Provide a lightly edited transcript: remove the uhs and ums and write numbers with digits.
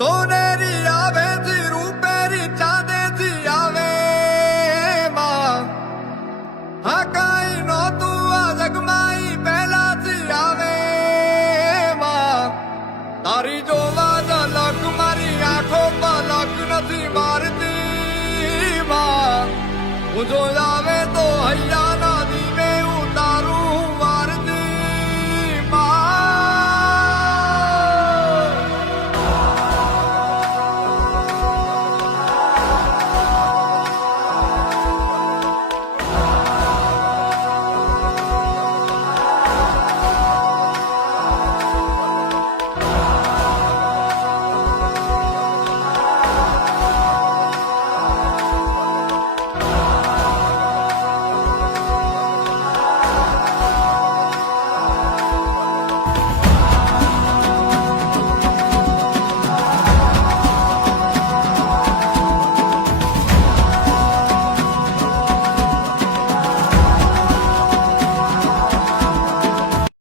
સોનેરી આવે છે રૂપેરી ચાંદેથી આવે માં હા કાંઈ નહોતું આ જગમાં ઈ પહેલાથી આવે માં તારી જોવા ઝલક મારી આંખો પલક નથી મારતી માં હું જોયા